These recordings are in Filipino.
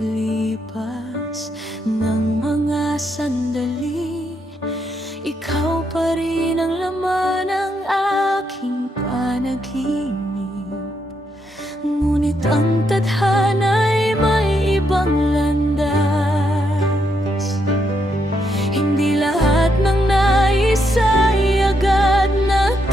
paglipas ng mga sandali, ikaw pa rin ang laman ng aking panaginip. Ngunit ang tadhana'y may ibang landas. Hindi lahat ng nais ay agad natutupad.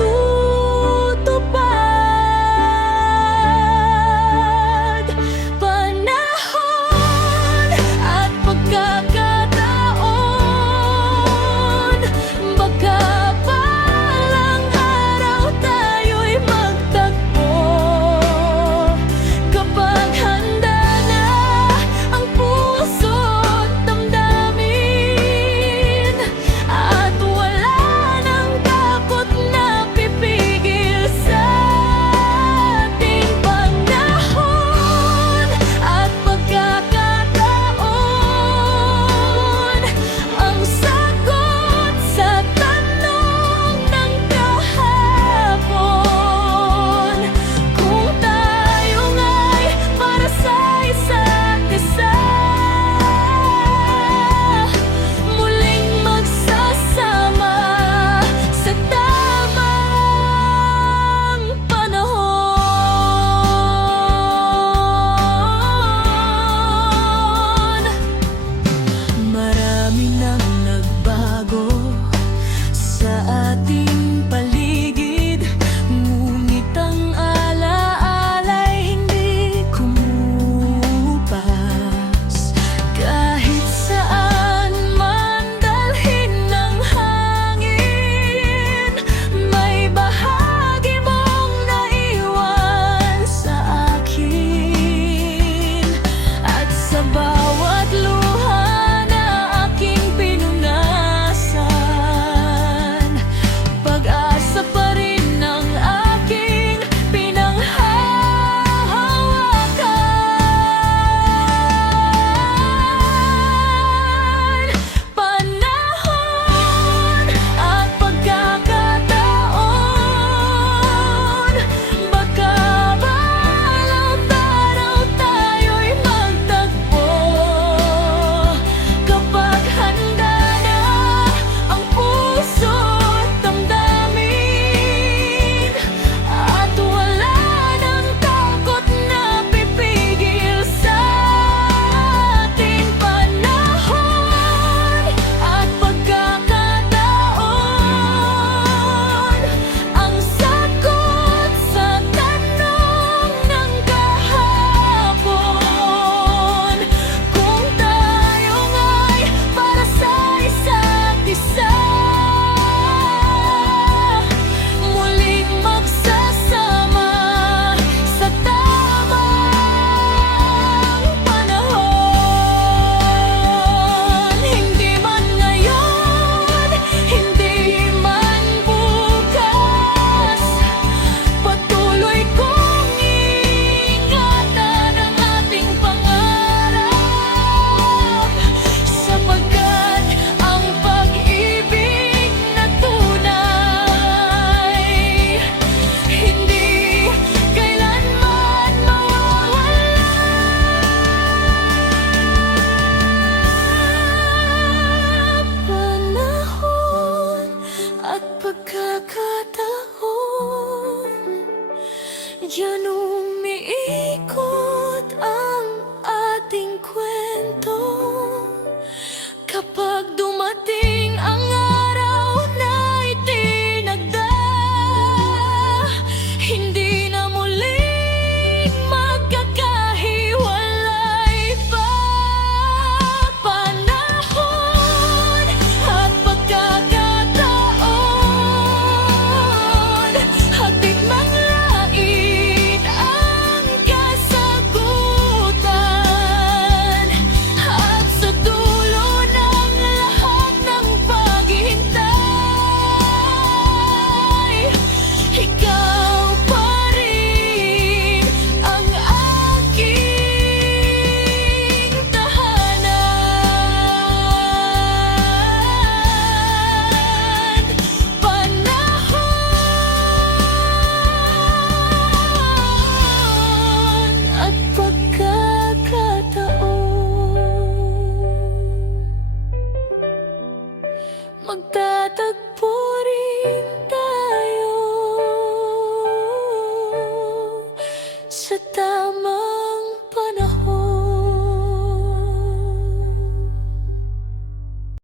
Panahon at pagkakataon, baka balang araw tayo'y magtagpo. Kapag handa na ang puso't damdamin, at wala nang takot na pipigil sa ating panahon at pagkakataon, ang sagot sa tanong ng kahapon, kung tayo nga'y para sa isa't isa, muling magsasama sa tamang panahon. Marami nang nagbago sa ating paligid, ngunit ang alaala'y hindi kumupas. Kahit saan man dalhin ng hangin, may bahagi mong naiwan sa akin. At sa bawat luha na aking pinunasan, pag-asa pa rin ang aking pinanghahawakan. Panahon at pagkakataon, baka balang araw tayo'y magtagpo. Kapag handa na ang puso't damdamin, at wala nang takot na pipigil sa ating panahon at pagkakataon, ang sagot sa tanong ng kahapon, kung tayo nga'y para sa isa't isa, muling magsasama sa tamang panahon. Hindi man ngayon, hindi man bukas, patuloy kong iingatan ang ating pangarap, sapagkat ang pag-ibig na tunay hindi kailanman mawawala. Panahon at pagkakataon, diyan umiikot ang ating kwento.